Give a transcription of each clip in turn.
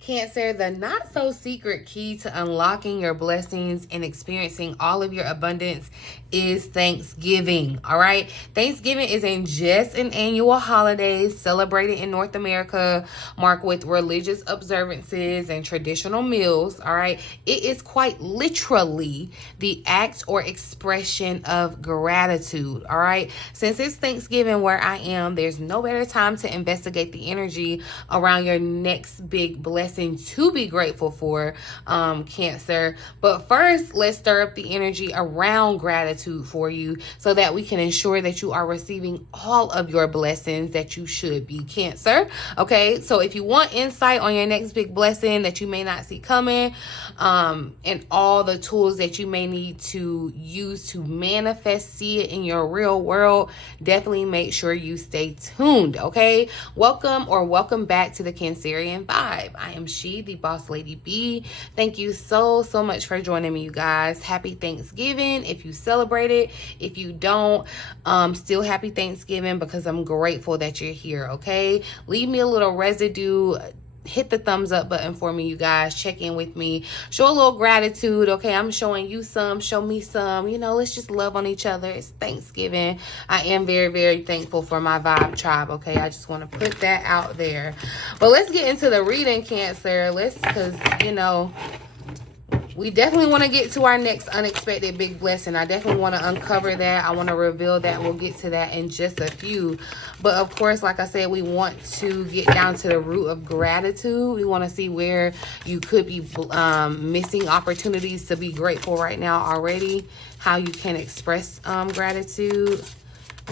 Cancer, the not so secret key to unlocking your blessings and experiencing all of your abundance is Thanksgiving. All right. Thanksgiving isn't just an annual holiday celebrated in North America, marked with religious observances and traditional meals. All right. It is quite literally the act or expression of gratitude. All right. Since it's Thanksgiving where I am, there's no better time to investigate the energy around your next big blessing to be grateful for, Cancer. But first, let's stir up the energy around gratitude for you so that we can ensure that you are receiving all of your blessings that you should be, Cancer. Okay, so if you want insight on your next big blessing that you may not see coming, and all the tools that you may need to use to manifest, see it in your real world, definitely make sure you stay tuned. Okay, welcome back to the Cancerian Vibe. I am 𝑻𝒉𝒆 𝑪𝒂𝒏𝒄𝒆. Thank you so much for joining me, you guys. Happy Thanksgiving if you celebrate it. If you don't, still happy Thanksgiving, because I'm grateful that you're here. Okay, leave me a little residue. Hit the thumbs up button for me, you guys. Check in with me. Show a little gratitude. Okay, I'm showing you some. Show me some. You know, let's just love on each other. It's Thanksgiving. I am very thankful for my vibe tribe. Okay, I just want to put that out there. But let's get into the reading, Cancer. Because you know, we definitely want to get to our next unexpected big blessing. I definitely want to uncover that. I want to reveal that. We'll get to that in just a few. But of course, like I said, we want to get down to the root of gratitude. We want to see where you could be missing opportunities to be grateful right now already. How you can express gratitude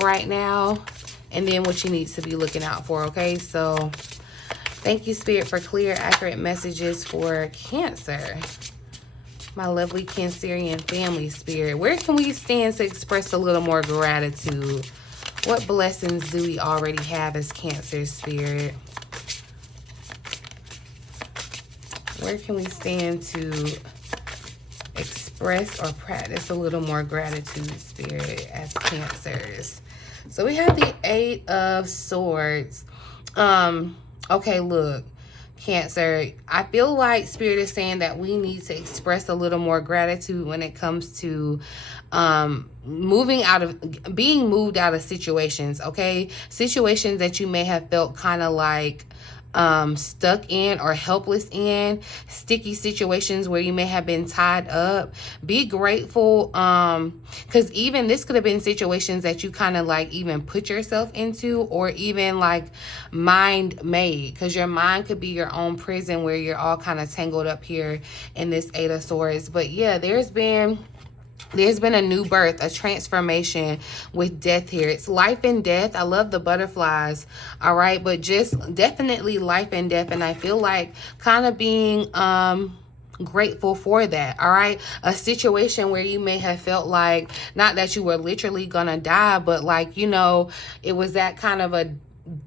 right now. And then what you need to be looking out for, okay? So thank you, Spirit, for clear, accurate messages for Cancer. My lovely Cancerian family, Spirit. Where can we stand to express a little more gratitude? What blessings do we already have as Cancer, Spirit? Where can we stand to express or practice a little more gratitude, Spirit, as Cancers? So we have the 8 of Swords. Okay, look. Cancer, I feel like Spirit is saying that we need to express a little more gratitude when it comes to being moved out of situations, okay? Situations that you may have felt kind of like stuck in or helpless in, sticky situations where you may have been tied up. Be grateful, because even this could have been situations that you kind of like even put yourself into, or even like mind made, because your mind could be your own prison where you're all kind of tangled up here in this 8 of Swords. But yeah, there's been a new birth, a transformation with death here. It's life and death. I love the butterflies. All right. But just definitely life and death. And I feel like kind of being grateful for that. All right. A situation where you may have felt like, not that you were literally gonna die, but like, you know, it was that kind of a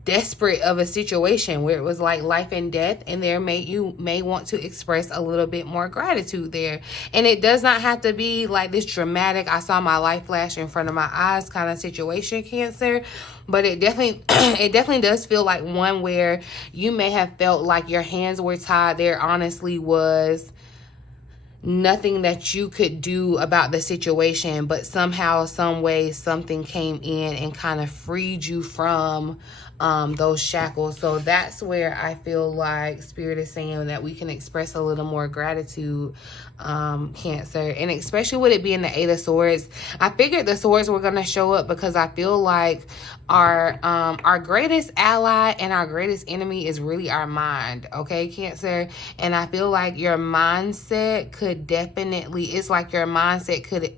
desperate of a situation where it was like life and death, and you may want to express a little bit more gratitude there. And it does not have to be like this dramatic, I saw my life flash in front of my eyes kind of situation, Cancer. But it definitely does feel like one where you may have felt like your hands were tied. There honestly was nothing that you could do about the situation, but somehow, some way, something came in and kind of freed you from those shackles. So that's where I feel like Spirit is saying that we can express a little more gratitude, Cancer. And especially with it being the 8 of Swords, I figured the swords were going to show up because I feel like our greatest ally and our greatest enemy is really our mind, okay, Cancer? And I feel like your mindset could definitely, it's like your mindset could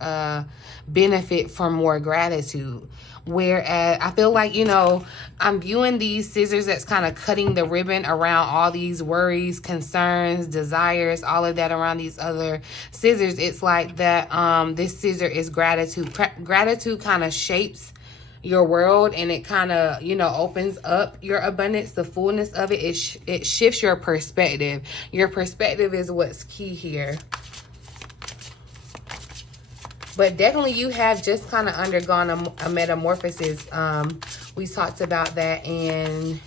benefit from more gratitude. Whereas I feel like, you know, I'm viewing these scissors that's kind of cutting the ribbon around all these worries, concerns, desires, all of that around these other scissors. It's like that this scissor is gratitude. Gratitude kind of shapes your world, and it kind of, you know, opens up your abundance, the fullness of it. It shifts your perspective. Your perspective is what's key here. But definitely you have just kind of undergone a metamorphosis. We talked about that in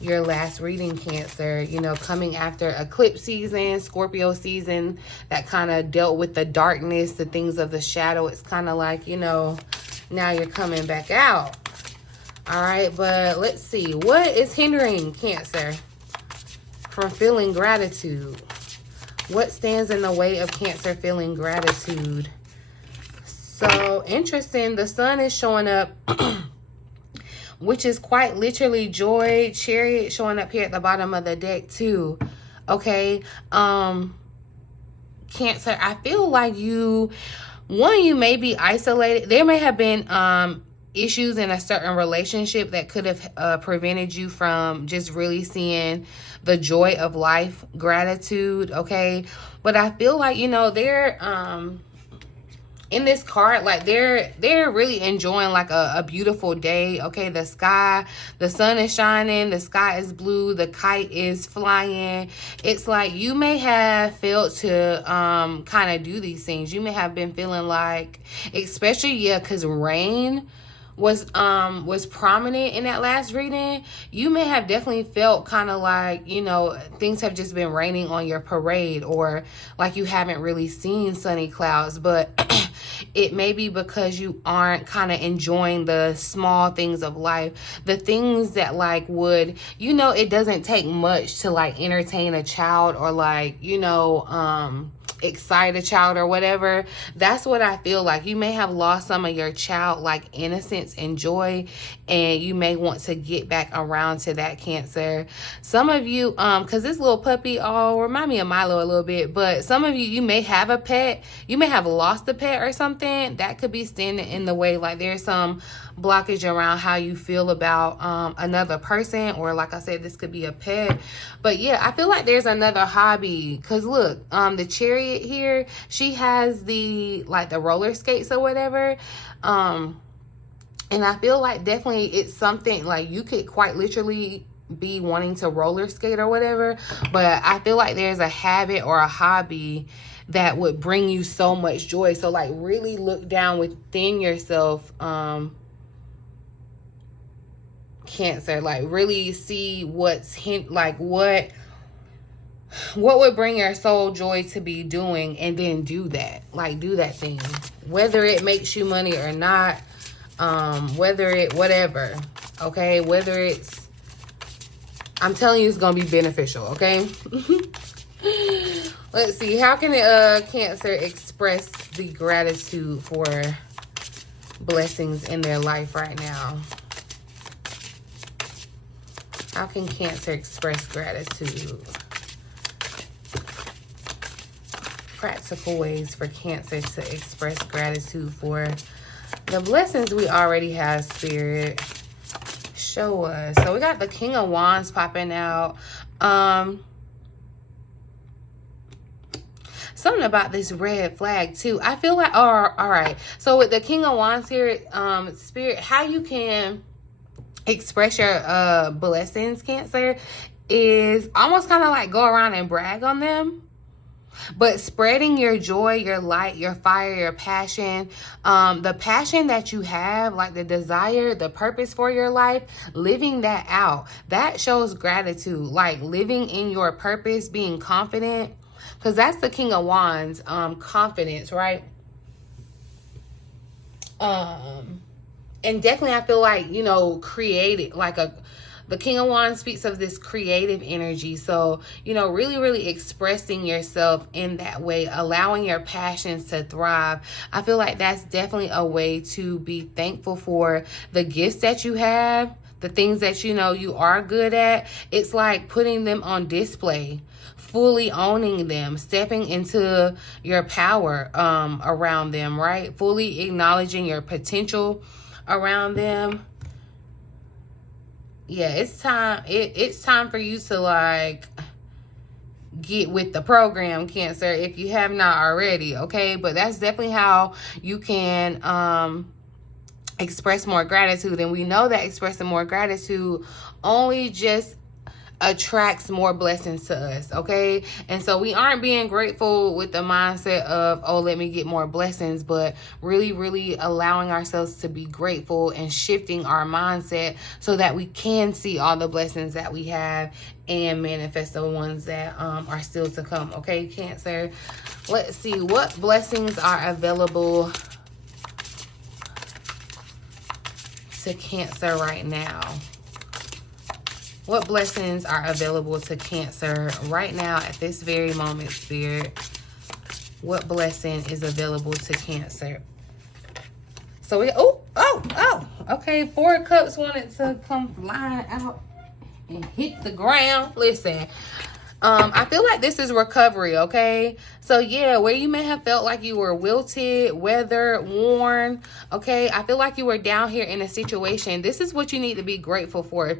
your last reading, Cancer, you know, coming after eclipse season, Scorpio season, that kind of dealt with the darkness, the things of the shadow. It's kind of like, you know, now you're coming back out. All right, but let's see. What is hindering Cancer from feeling gratitude? What stands in the way of Cancer feeling gratitude? So, interesting. The sun is showing up, which is quite literally joy. Chariot showing up here at the bottom of the deck too. Okay. Cancer, I feel like you may be isolated. There may have been issues in a certain relationship that could have prevented you from just really seeing the joy of life, gratitude, okay? But I feel like, you know, they're in this card, like they're really enjoying like a beautiful day, okay? The sky, the sun is shining, the sky is blue, the kite is flying. It's like you may have failed to kind of do these things. You may have been feeling like, especially, yeah, because rain was prominent in that last reading. You may have definitely felt kind of like, you know, things have just been raining on your parade, or like you haven't really seen sunny clouds. But it may be because you aren't kind of enjoying the small things of life, the things that like would, you know, it doesn't take much to like entertain a child, or like, you know, excite a child or whatever. That's what I feel like. You may have lost some of your childlike innocence and joy, and you may want to get back around to that, Cancer. Some of you, because this little puppy, remind me of Milo a little bit, but some of you may have a pet. You may have lost a pet or something that could be standing in the way. Like there's some blockage around how you feel about another person, or like I said, this could be a pet. But yeah, I feel like there's another hobby, because look, the Chariot here, she has the like the roller skates or whatever, and I feel like definitely it's something like you could quite literally be wanting to roller skate or whatever, but I feel like there's a habit or a hobby that would bring you so much joy. So like really look down within yourself, Cancer, like really see what's what would bring your soul joy to be doing, and then do that, like do that thing, whether it makes you money or not, whether it whatever, okay, whether it's, I'm telling you, it's gonna be beneficial, okay? Let's see, how can Cancer express the gratitude for blessings in their life right now? How can Cancer express gratitude? Practical ways for Cancer to express gratitude for the blessings we already have, Spirit. Show us. So we got the King of Wands popping out. Something about this red flag too. I feel like, all right. So with the King of Wands here, Spirit, how you can express your blessings, Cancer, is almost kind of like go around and brag on them, but spreading your joy, your light, your fire, your passion, the passion that you have, like the desire, the purpose for your life, living that out, that shows gratitude. Like living in your purpose, being confident, because that's the King of Wands, confidence, right? And definitely I feel like, you know, creative, like the King of Wands speaks of this creative energy. So, you know, really, really expressing yourself in that way, allowing your passions to thrive. I feel like that's definitely a way to be thankful for the gifts that you have, the things that, you know, you are good at. It's like putting them on display, fully owning them, stepping into your power around them, right? Fully acknowledging your potential around them. Yeah, it's time. It's time for you to like get with the program, Cancer, if you have not already, okay? But that's definitely how you can express more gratitude. And we know that expressing more gratitude only just attracts more blessings to us, okay? And so we aren't being grateful with the mindset of, oh, let me get more blessings, but really, really allowing ourselves to be grateful and shifting our mindset so that we can see all the blessings that we have and manifest the ones that are still to come, okay, Cancer? Let's see, what blessings are available to Cancer right now? What blessings are available to Cancer right now at this very moment, Spirit? What blessing is available to Cancer? So we, okay, 4 of Cups wanted to come flying out and hit the ground. Listen, I feel like this is recovery, okay? So yeah, where you may have felt like you were wilted, weathered, worn, okay? I feel like you were down here in a situation. This is what you need to be grateful for.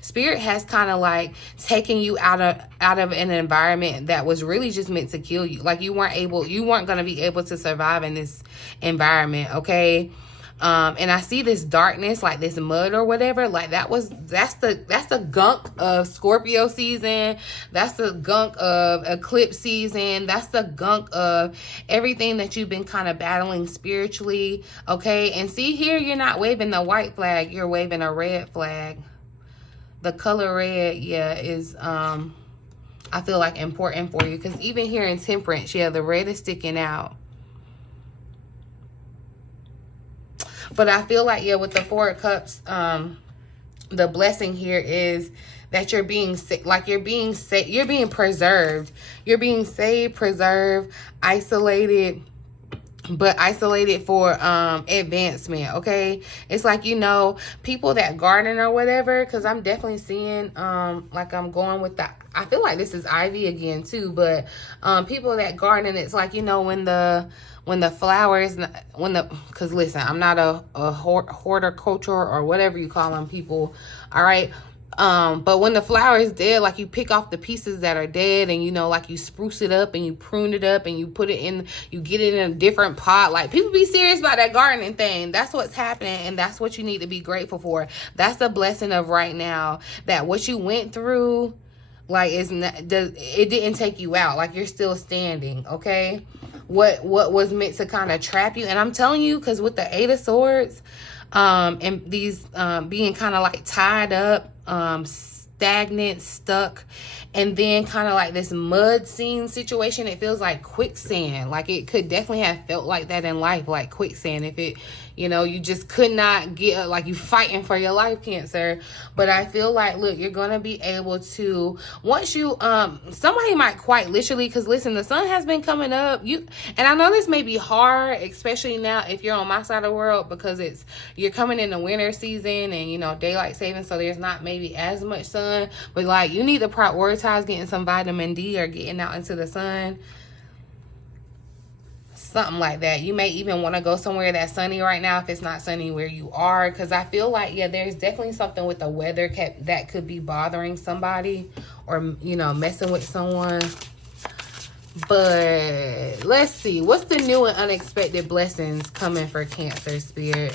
Spirit has kind of like taken you out of an environment that was really just meant to kill you. Like you weren't going to be able to survive in this environment, okay? And I see this darkness, like this mud or whatever, like that's the gunk of Scorpio season. That's the gunk of eclipse season. That's the gunk of everything that you've been kind of battling spiritually. Okay. And see here, you're not waving the white flag. You're waving a red flag. The color red, yeah, is, I feel like important for you. Because even here in Temperance, yeah, the red is sticking out. But I feel like, yeah, with the 4 of Cups, the blessing here is that you're being you're being preserved. You're being saved, preserved, isolated, but isolated for advancement, okay? It's like, you know, people that garden or whatever, because I'm definitely seeing, like I'm going with that. I feel like this is Ivy again too, but people that garden, it's like, you know, when the flowers, because listen, I'm not a horticulture or whatever you call them people, all right? But when the flower is dead, like you pick off the pieces that are dead and, you know, like you spruce it up and you prune it up and you put it in, you get it in a different pot. Like people be serious about that gardening thing. That's what's happening. And that's what you need to be grateful for. That's the blessing of right now, that what you went through, like it didn't take you out. Like you're still standing. Okay. What was meant to kind of trap you. And I'm telling you, because with the 8 of Swords, and these being kind of like tied up, stagnant, stuck, and then kind of like this mud scene situation, it feels like quicksand. Like it could definitely have felt like that in life, like quicksand. If it, you know, you just could not get, like you fighting for your life, Cancer. But I feel like, look, you're going to be able to, once you, somebody might quite literally, because listen, the sun has been coming up. And I know this may be hard, especially now if you're on my side of the world, because you're coming in the winter season and, you know, daylight saving. So there's not maybe as much sun, but like you need to prioritize getting some vitamin D or getting out into the sun. Something like that. You may even want to go somewhere that's sunny right now if it's not sunny where you are, because I feel like, yeah, there's definitely something with the weather that could be bothering somebody or, you know, messing with someone. But let's see, what's the new and unexpected blessings coming for Cancer, Spirit?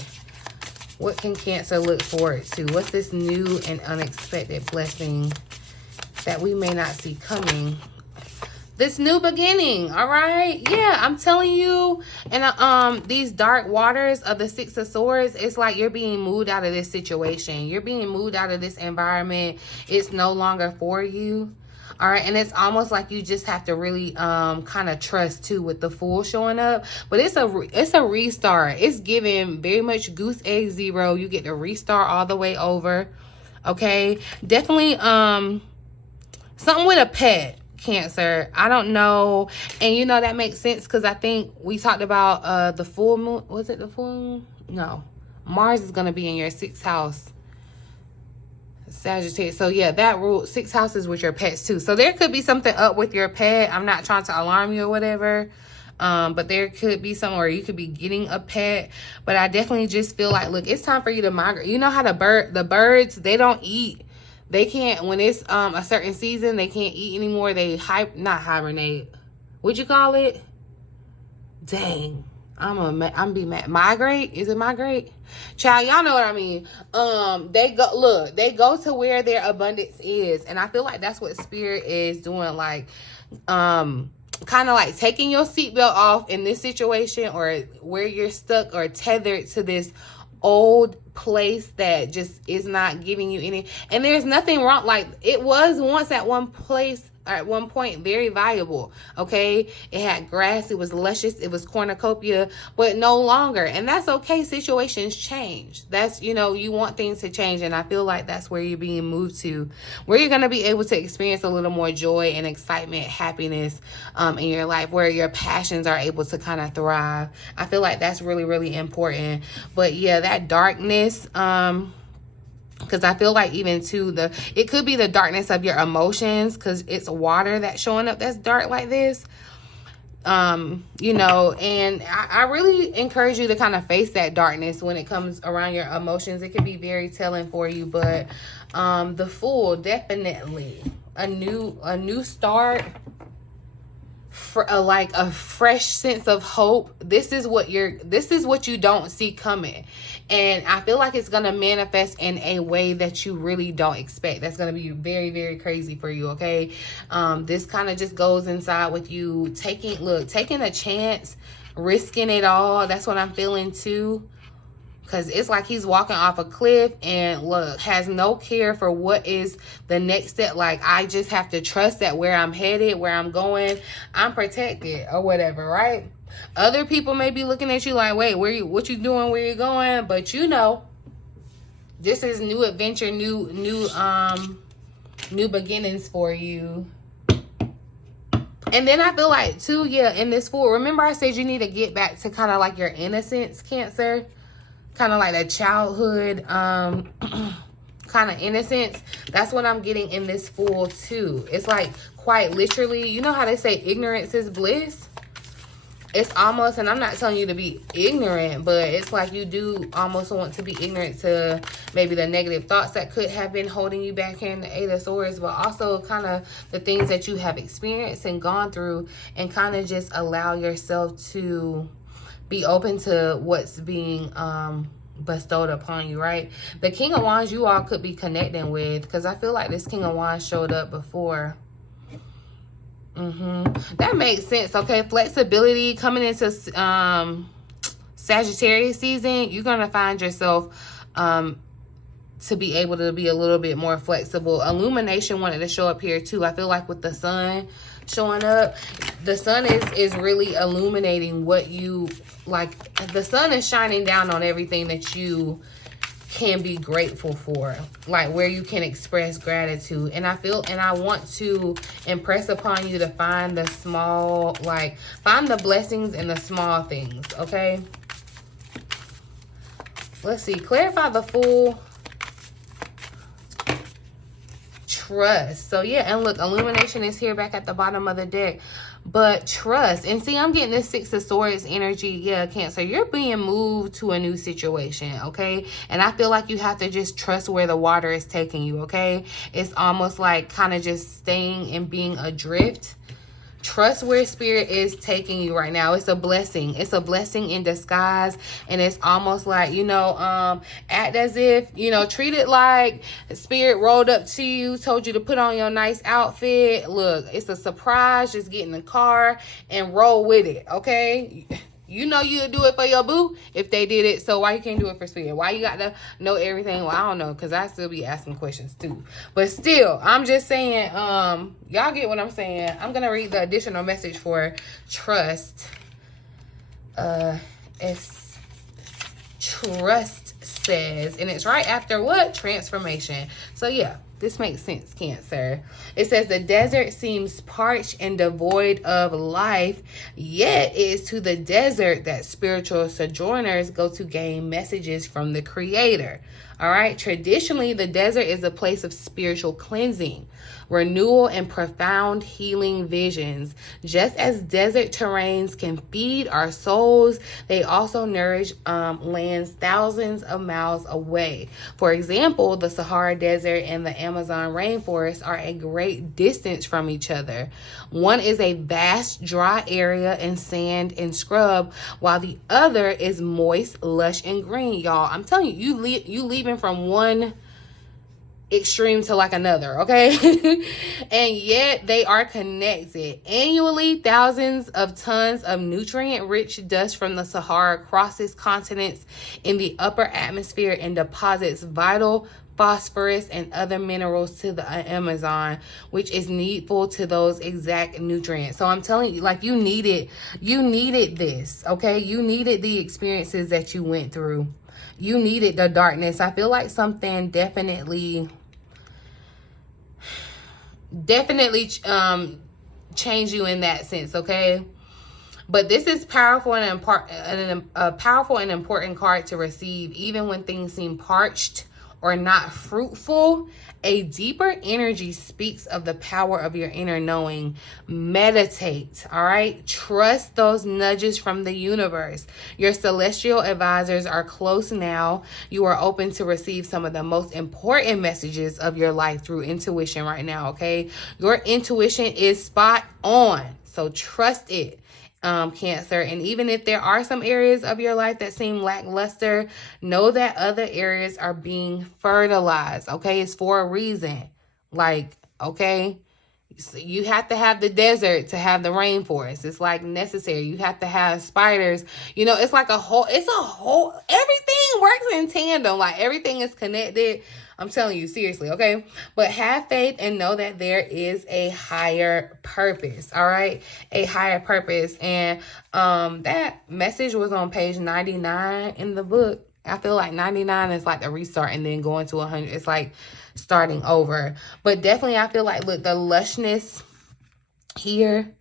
What can Cancer look forward to? What's this new and unexpected blessing that we may not see coming? This new beginning, all right? Yeah, I'm telling you. And these dark waters of the 6 of Swords, it's like you're being moved out of this situation. You're being moved out of this environment. It's no longer for you, all right? And it's almost like you just have to really kind of trust, too, with the Fool showing up. But it's a restart. It's giving very much goose egg 0. You get to restart all the way over, okay? Definitely something with a pet, Cancer. I don't know. And you know that makes sense because I think we talked about the full moon. Was it the full moon? No. Mars is going to be in your 6th house. Sagittarius. So yeah, that rule, 6th house is with your pets too. So there could be something up with your pet. I'm not trying to alarm you or whatever. But there could be somewhere you could be getting a pet. But I definitely just feel like, look, it's time for you to migrate. You know how the birds, they don't eat. They can't, when it's a certain season, they can't eat anymore. They not hibernate. What'd you call it? Dang. I'm be mad. Migrate? Is it migrate? Child, y'all know what I mean. They go to where their abundance is. And I feel like that's what spirit is doing. Like, kind of like taking your seatbelt off in this situation, or where you're stuck or tethered to this old place that just is not giving you any. And there's nothing wrong. Like, it was once at one place, at one point, very valuable. Okay, it had grass, it was luscious, it was cornucopia, but no longer. And that's okay. Situations change. That's, you know, you want things to change. And I feel like that's where you're being moved to, where you're going to be able to experience a little more joy and excitement, happiness in your life, where your passions are able to kind of thrive. I feel like that's really, really important. But yeah, that darkness, because I feel like even too, it could be the darkness of your emotions, because it's water that's showing up that's dark like this. You know, and I really encourage you to kind of face that darkness when it comes around your emotions. It can be very telling for you. But the Fool, definitely a new start, for like a fresh sense of hope. This is what you don't see coming. And I feel like it's going to manifest in a way that you really don't expect. That's going to be very, very crazy for you, okay? This kind of just goes inside with you taking a chance, risking it all. That's what I'm feeling too. Because it's like he's walking off a cliff and look, has no care for what is the next step. Like, I just have to trust that where I'm headed, where I'm going, I'm protected or whatever, right? Other people may be looking at you like, wait, what you doing, where you going? But you know, this is new adventure, new beginnings for you. And then I feel like too, yeah, in this Fool, remember I said you need to get back to kind of like your innocence, Cancer. Kind of like that childhood kind of innocence. That's what I'm getting in this Fool too. It's like quite literally, you know how they say ignorance is bliss? It's almost, and I'm not telling you to be ignorant, but it's like you do almost want to be ignorant to maybe the negative thoughts that could have been holding you back here in the Eight of Swords, but also kind of the things that you have experienced and gone through, and kind of just allow yourself to be open to what's being bestowed upon you, right? The King of Wands you all could be connecting with, because I feel like this King of Wands showed up before. That makes sense, okay? Flexibility coming into Sagittarius season. You're going to find yourself to be able to be a little bit more flexible. Illumination wanted to show up here too. I feel like with the sun showing up, the sun is really illuminating what you like. The sun is shining down on everything that you can be grateful for, like where you can express gratitude. And I want to impress upon you to find the small, like find the blessings in the small things, okay? Let's see, clarify the Fool. Trust. So yeah, and look, illumination is here back at the bottom of the deck. But trust. And see, I'm getting this Six of Swords energy. Yeah, Cancer, you're being moved to a new situation, okay? And I feel like you have to just trust where the water is taking you, okay? It's almost like kind of just staying and being adrift. Trust where spirit is taking you right now. It's a blessing. It's a blessing in disguise. And it's almost like, you know, act as if, you know, treat it like spirit rolled up to you, told you to put on your nice outfit. Look, it's a surprise. Just get in the car and roll with it, okay? You know you'll do it for your boo if they did it. So why you can't do it for spirit? Why you got to know everything? Well, I don't know, because I still be asking questions too. But still, I'm just saying, y'all get what I'm saying. I'm going to read the additional message for trust. It's trust says, and it's right after what? Transformation. So yeah. This makes sense, Cancer. It says the desert seems parched and devoid of life, yet it is to the desert that spiritual sojourners go to gain messages from the Creator. All right. Traditionally, the desert is a place of spiritual cleansing, renewal, and profound healing visions. Just as desert terrains can feed our souls, they also nourish lands thousands of miles away. For example, the Sahara Desert and the Amazon rainforest are a great distance from each other. One is a vast, dry area in sand and scrub, while the other is moist, lush, and green. Y'all, I'm telling you, you leaving from one extreme to like another, okay? And yet they are connected. Annually, thousands of tons of nutrient-rich dust from the Sahara crosses continents in the upper atmosphere and deposits vital phosphorus and other minerals to the Amazon, which is needful to those exact nutrients. So I'm telling you, like, you needed this, okay? You needed the experiences that you went through. You needed the darkness. I feel like something definitely change you in that sense, okay? But this is powerful and a powerful and important card to receive, even when things seem parched or not fruitful. A deeper energy speaks of the power of your inner knowing. Meditate, all right? Trust those nudges from the universe. Your celestial advisors are close now. You are open to receive some of the most important messages of your life through intuition right now, okay? Your intuition is spot on, so trust it. Cancer. And even if there are some areas of your life that seem lackluster, know that other areas are being fertilized, okay? It's for a reason. Like, okay, so you have to have the desert to have the rainforest. It's like necessary. You have to have spiders. You know, it's like everything works in tandem. Like, everything is connected. I'm telling you, seriously, okay? But have faith and know that there is a higher purpose, all right? A higher purpose. And that message was on page 99 in the book. I feel like 99 is like the restart, and then going to 100, it's like starting over. But definitely, I feel like, look, the lushness here,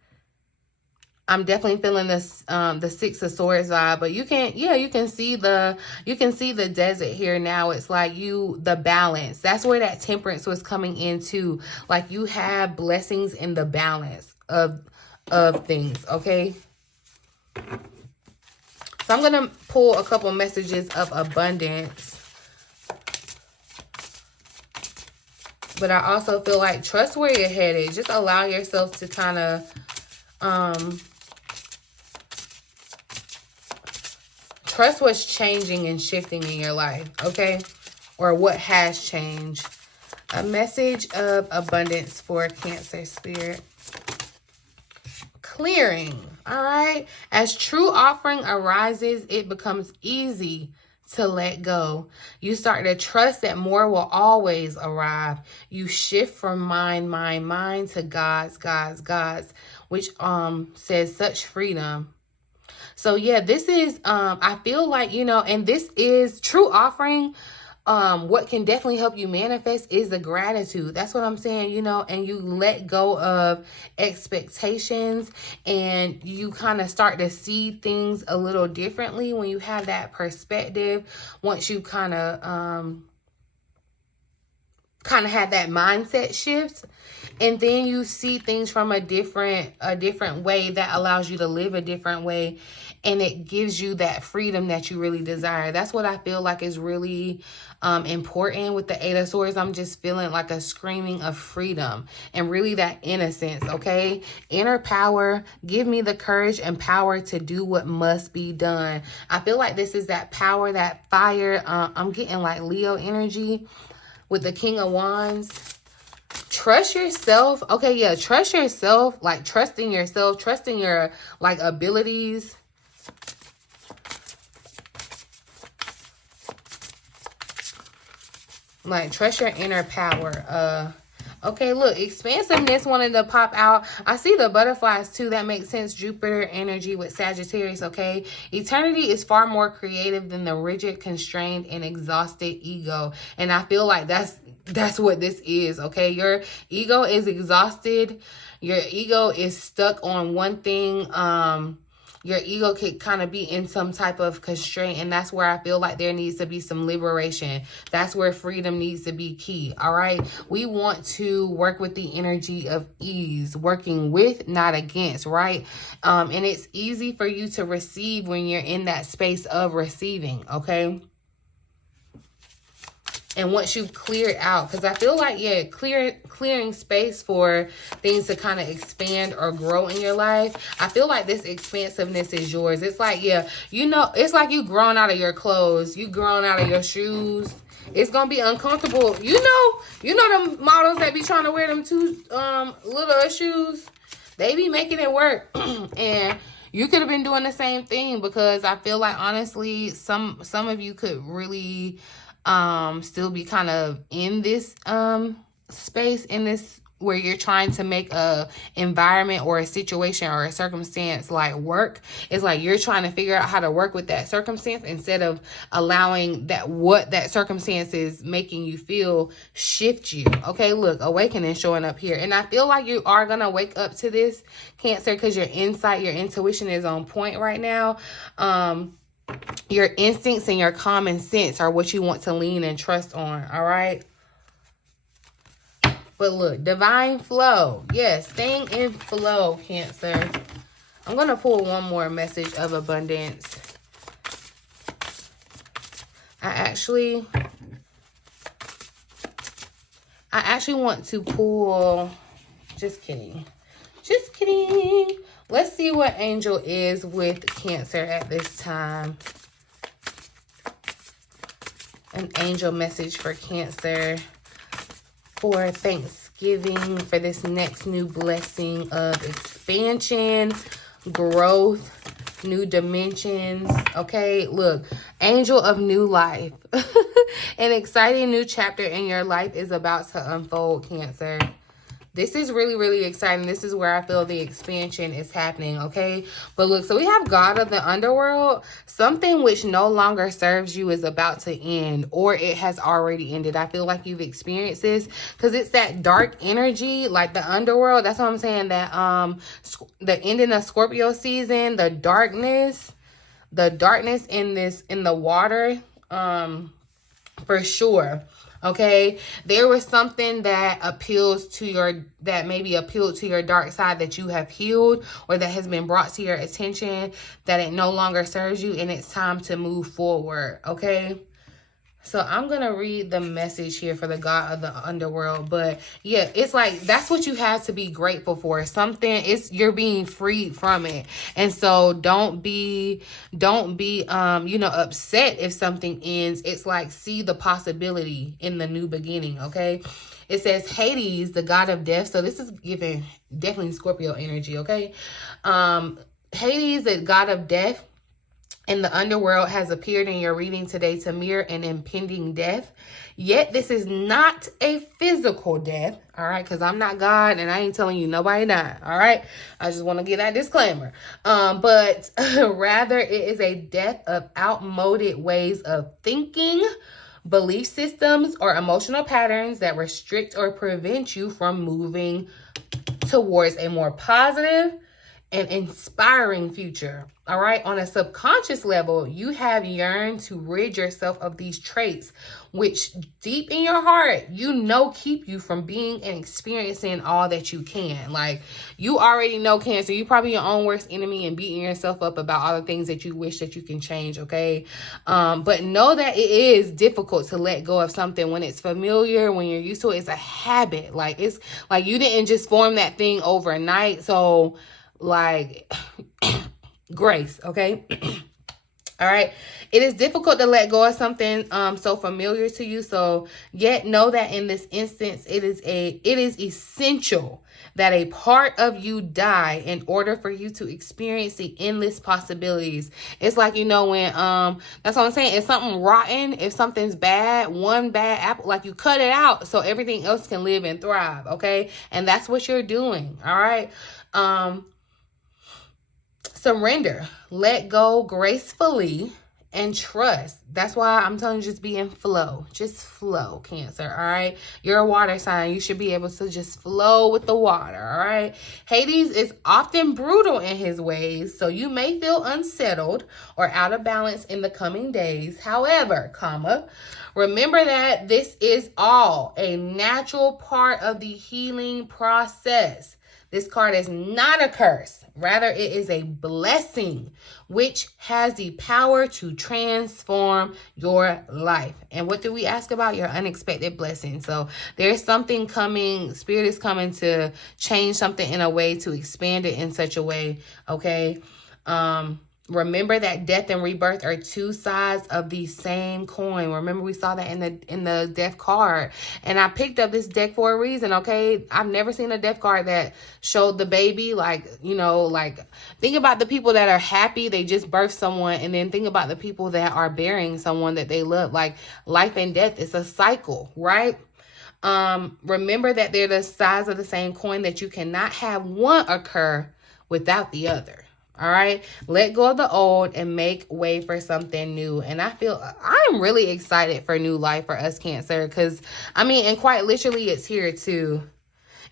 I'm definitely feeling this the Six of Swords vibe, but you can see the desert here now. It's like the balance. That's where that temperance was coming into. Like, you have blessings in the balance of things, okay? So I'm gonna pull a couple messages of abundance. But I also feel like trust where you're headed. Just allow yourself to kind of trust what's changing and shifting in your life, okay? Or what has changed. A message of abundance for Cancer spirit. Clearing, all right? As true offering arises, it becomes easy to let go. You start to trust that more will always arrive. You shift from mine to God's, which says such freedom. So yeah, this is, I feel like, you know, and this is true offering. What can definitely help you manifest is the gratitude. That's what I'm saying, you know, and you let go of expectations and you kind of start to see things a little differently when you have that perspective. Once you kind of have that mindset shift, and then you see things from a different way that allows you to live a different way, and it gives you that freedom that you really desire. That's what I feel like is really important with the Eight of Swords. I'm just feeling like a screaming of freedom and really that innocence, okay? Inner power, give me the courage and power to do what must be done. I feel like this is that power, that fire. I'm getting like Leo energy with the King of Wands. Trust yourself. Okay, yeah, trust yourself. Like, trusting yourself, trusting your, like, abilities. Like, trust your inner power. Okay, look, expansiveness wanted to pop out. I see the butterflies too. That makes sense. Jupiter energy with Sagittarius, okay? Eternity is far more creative than the rigid, constrained, and exhausted ego. And I feel like that's what this is, okay? Your ego is exhausted. Your ego is stuck on one thing. your ego could kind of be in some type of constraint. And that's where I feel like there needs to be some liberation. That's where freedom needs to be key. All right. We want to work with the energy of ease, working with, not against. Right. And it's easy for you to receive when you're in that space of receiving. Okay. And once you've cleared out, because I feel like, yeah, clearing space for things to kind of expand or grow in your life. I feel like this expansiveness is yours. It's like, yeah, you know, it's like you grown out of your clothes. You grown out of your shoes. It's going to be uncomfortable. You know them models that be trying to wear them too little shoes. They be making it work. And you could have been doing the same thing, because I feel like, honestly, some of you could really still be kind of in this space, in this where you're trying to make a environment or a situation or a circumstance like work. It's like you're trying to figure out how to work with that circumstance instead of allowing that what that circumstance is making you feel shift you. Okay, look, awakening showing up here. And I feel like you are going to wake up to this, Cancer, because your insight, your intuition is on point right now. Your instincts and your common sense are what you want to lean and trust on. All right. But look, divine flow. Yes, staying in flow, Cancer. I'm going to pull one more message of abundance. I actually want to pull, just kidding. Let's see what angel is with Cancer at this time. An angel message for Cancer for Thanksgiving, for this next new blessing of expansion, growth, new dimensions. Okay, look, angel of new life. An exciting new chapter in your life is about to unfold, Cancer. This is really, really exciting. This is where I feel the expansion is happening, okay? But look, so we have God of the underworld. Something which no longer serves you is about to end, or it has already ended. I feel like you've experienced this because it's that dark energy, like the underworld. That's what I'm saying, that the ending of Scorpio season, the darkness in the water, for sure. Okay, there was something that maybe appealed to your dark side that you have healed, or that has been brought to your attention, that it no longer serves you, and it's time to move forward. Okay, so I'm going to read the message here for the God of the underworld. But yeah, it's like, that's what you have to be grateful for. You're being freed from it. And so don't be, upset if something ends. It's like, see the possibility in the new beginning. Okay. It says Hades, the god of death. So this is giving definitely Scorpio energy. Okay. Hades, the god of death in the underworld, has appeared in your reading today to mirror an impending death. Yet this is not a physical death, all right? Because I'm not God and I ain't telling you nobody died, all right? I just want to give that disclaimer. But rather it is a death of outmoded ways of thinking, belief systems, or emotional patterns that restrict or prevent you from moving towards a more positive and inspiring future. All right. On a subconscious level, you have yearned to rid yourself of these traits, which deep in your heart, keep you from being and experiencing all that you can. Like, you already know, Cancer, you probably your own worst enemy and beating yourself up about all the things that you wish that you can change. Okay. But know that it is difficult to let go of something when it's familiar, when you're used to it. It's a habit. Like, it's like you didn't just form that thing overnight. So, like, grace, okay? All right. It is difficult to let go of something so familiar to you. So yet know that in this instance, it is essential that a part of you die in order for you to experience the endless possibilities. It's like, when that's what I'm saying. If something rotten, if something's bad, one bad apple, like, you cut it out so everything else can live and thrive. Okay. And that's what you're doing. All right. Surrender, let go gracefully, and trust. That's why I'm telling you, just be in flow. Just flow, Cancer, all right? You're a water sign. You should be able to just flow with the water, all right? Hades is often brutal in his ways, so you may feel unsettled or out of balance in the coming days. However, remember that this is all a natural part of the healing process. This card is not a curse. Rather, it is a blessing, which has the power to transform your life. And what do we ask about? Your unexpected blessing. So there's something coming. Spirit is coming to change something in a way, to expand it in such a way, okay? Remember that death and rebirth are two sides of the same coin. Remember, we saw that in the death card. And I picked up this deck for a reason, okay? I've never seen a death card that showed the baby. Like, you know, like, think about the people that are happy they just birthed someone, and then think about the people that are burying someone that they love. Like, life and death is a cycle, right? Remember that they're the sides of the same coin, that you cannot have one occur without the other. All right, let go of the old and make way for something new. And I'm really excited for new life for us, Cancer, because I mean, and quite literally, it's here too.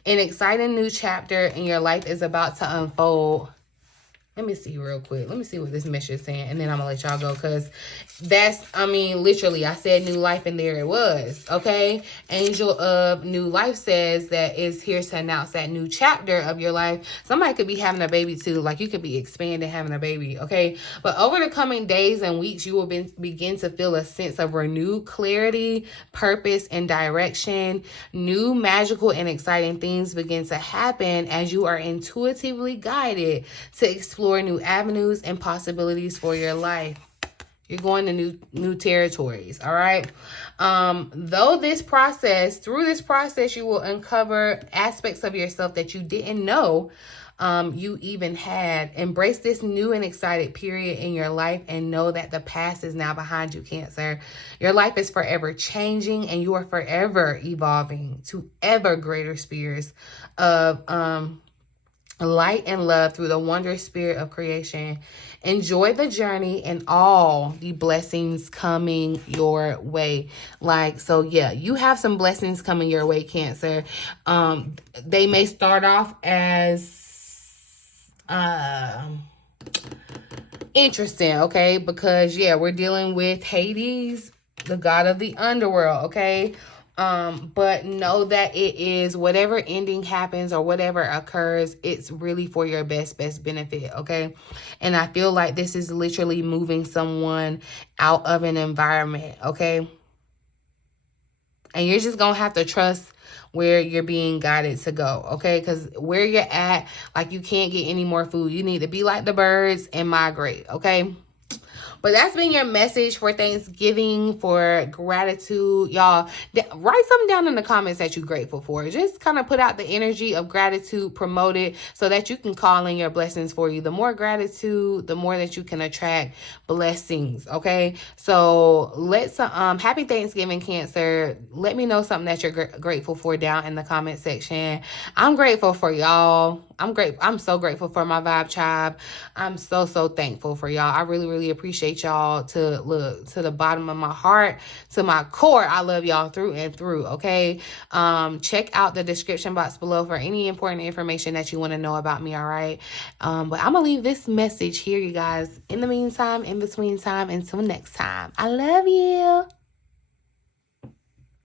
An exciting new chapter in your life is about to unfold. Let me see real quick. Let me see what this message is saying, and then I'm gonna let y'all go, because that's, I mean, literally, I said new life, and there it was, okay? Angel of New Life says that is here to announce that new chapter of your life. Somebody could be having a baby too. Like, you could be expanding, having a baby, okay? But over the coming days and weeks, you will begin to feel a sense of renewed clarity, purpose, and direction. New magical and exciting things begin to happen as you are intuitively guided to explore new avenues and possibilities for your life. You're going to new territories, all right? Through this process, you will uncover aspects of yourself that you didn't know you even had. Embrace this new and excited period in your life and know that the past is now behind you, Cancer. Your life is forever changing, and you are forever evolving to ever greater spheres of light and love through the wondrous spirit of creation. Enjoy the journey and all the blessings coming your way. Like, so yeah, you have some blessings coming your way, Cancer. They may start off as interesting, okay? Because yeah, we're dealing with Hades, the god of the underworld, okay? But know that it is, whatever ending happens or whatever occurs, it's really for your best benefit, okay? And I feel like this is literally moving someone out of an environment, okay? And you're just gonna have to trust where you're being guided to go, okay? Because where you're at, like, you can't get any more food. You need to be like the birds and migrate, okay? But that's been your message for Thanksgiving, for gratitude. Y'all, write something down in the comments that you're grateful for. Just kind of put out the energy of gratitude, promote it so that you can call in your blessings for you. The more gratitude, the more that you can attract blessings, okay? So let's, happy Thanksgiving, Cancer. Let me know something that you're grateful for down in the comment section. I'm grateful for y'all. I'm so grateful for my Vibe Tribe. I'm so thankful for y'all. I really appreciate y'all to the bottom of my heart, to my core. I love y'all through and through, okay? Check out the description box below for any important information that you want to know about me, all right? But I'm going to leave this message here, you guys. In the meantime, in between time, until next time, I love you.